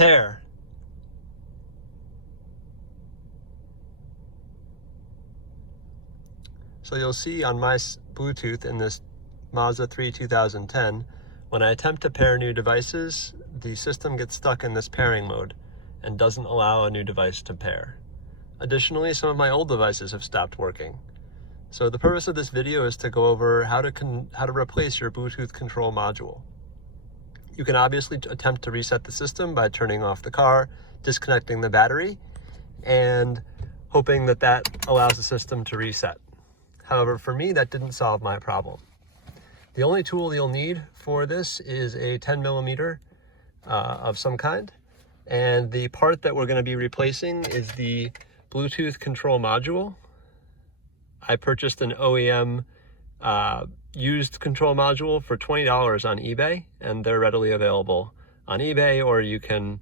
pair. So you'll see on my Bluetooth in this Mazda 3 2010, when I attempt to pair new devices, the system gets stuck in this pairing mode and doesn't allow a new device to pair. Additionally, some of my old devices have stopped working. So the purpose of this video is to go over how to replace your Bluetooth control module. You can obviously attempt to reset the system by turning off the car, disconnecting the battery, and hoping that that allows the system to reset. However, for me, that didn't solve my problem. The only tool you'll need for this is a 10mm of some kind. And the part that we're going to be replacing is the Bluetooth control module. I purchased an OEM used control module for $20 on eBay, and they're readily available on eBay, or you can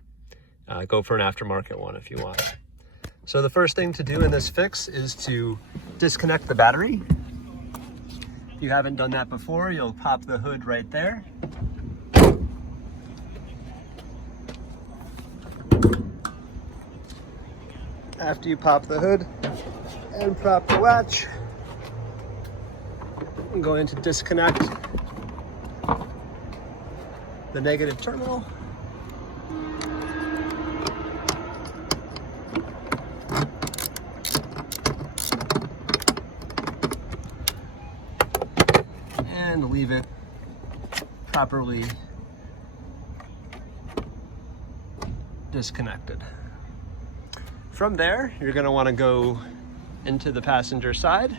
go for an aftermarket one if you want. So the first thing to do in this fix is to disconnect the battery. If you haven't done that before, you'll pop the hood right there. After you pop the hood and prop the latch, I'm going to disconnect the negative terminal. And leave it properly disconnected. From there, you're going to want to go into the passenger side.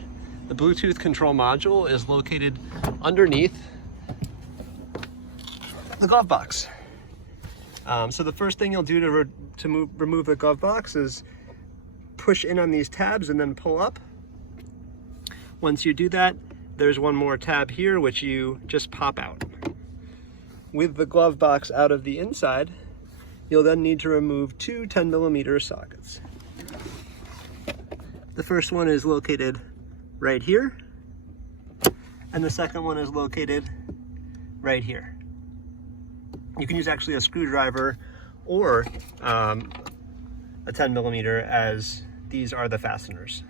The Bluetooth control module is located underneath the glove box. So the first thing you'll do to remove the glove box is push in on these tabs and then pull up. Once you do that, there's one more tab here which you just pop out. With the glove box out of the inside, you'll then need to remove two 10mm sockets. The first one is located right here, and the second one is located right here. You can use actually a screwdriver or a 10mm, as these are the fasteners.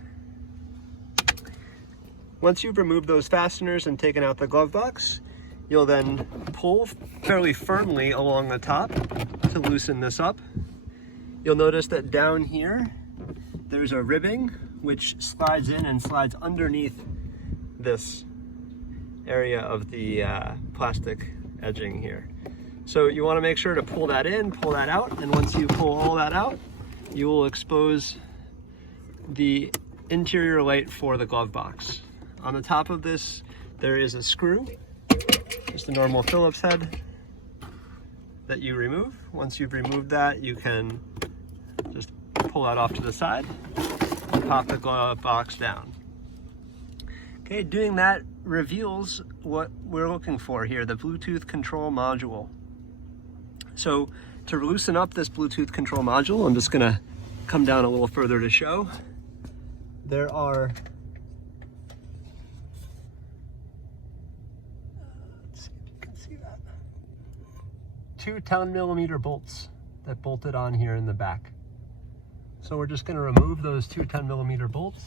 Once you've removed those fasteners and taken out the glove box, you'll then pull fairly firmly along the top to loosen this up. You'll notice that down here, there's a ribbing which slides in and slides underneath this area of the plastic edging here. So you want to make sure to pull that in, pull that out, and once you pull all that out, you will expose the interior light for the glove box. On the top of this, there is a screw, just a normal Phillips head that you remove. Once you've removed that, you can just pull that off to the side and pop the glove box down. Okay, doing that reveals what we're looking for here, the Bluetooth control module. So to loosen up this Bluetooth control module, I'm just gonna come down a little further to show. There are two 10mm bolts that bolted on here in the back. So we're just going to remove those two 10mm bolts.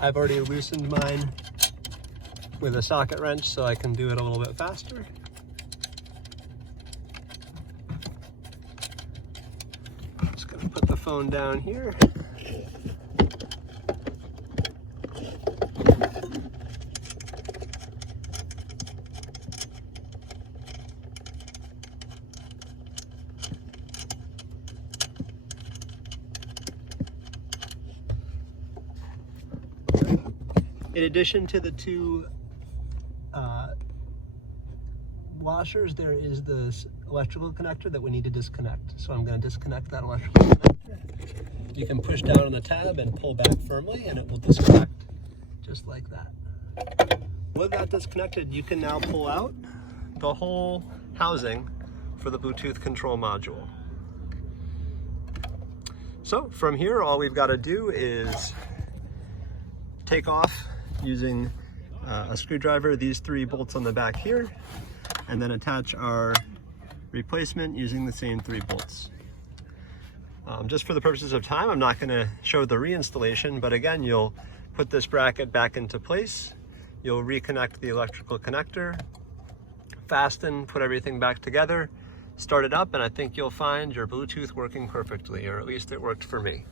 I've already loosened mine with a socket wrench so I can do it a little bit faster. Just going to put the phone down here. In addition to the two washers, there is this electrical connector that we need to disconnect. So I'm going to disconnect that electrical connector. You can push down on the tab and pull back firmly and it will disconnect just like that. With that disconnected, you can now pull out the whole housing for the Bluetooth control module. So from here, all we've got to do is take off using a screwdriver, these 3 bolts on the back here, and then attach our replacement using the same 3 bolts. Just for the purposes of time, I'm not going to show the reinstallation, but again, you'll put this bracket back into place, you'll reconnect the electrical connector, fasten, put everything back together, start it up, and I think you'll find your Bluetooth working perfectly, or at least it worked for me.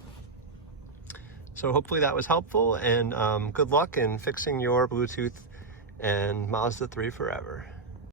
So hopefully that was helpful, and good luck in fixing your Bluetooth and Mazda 3 forever.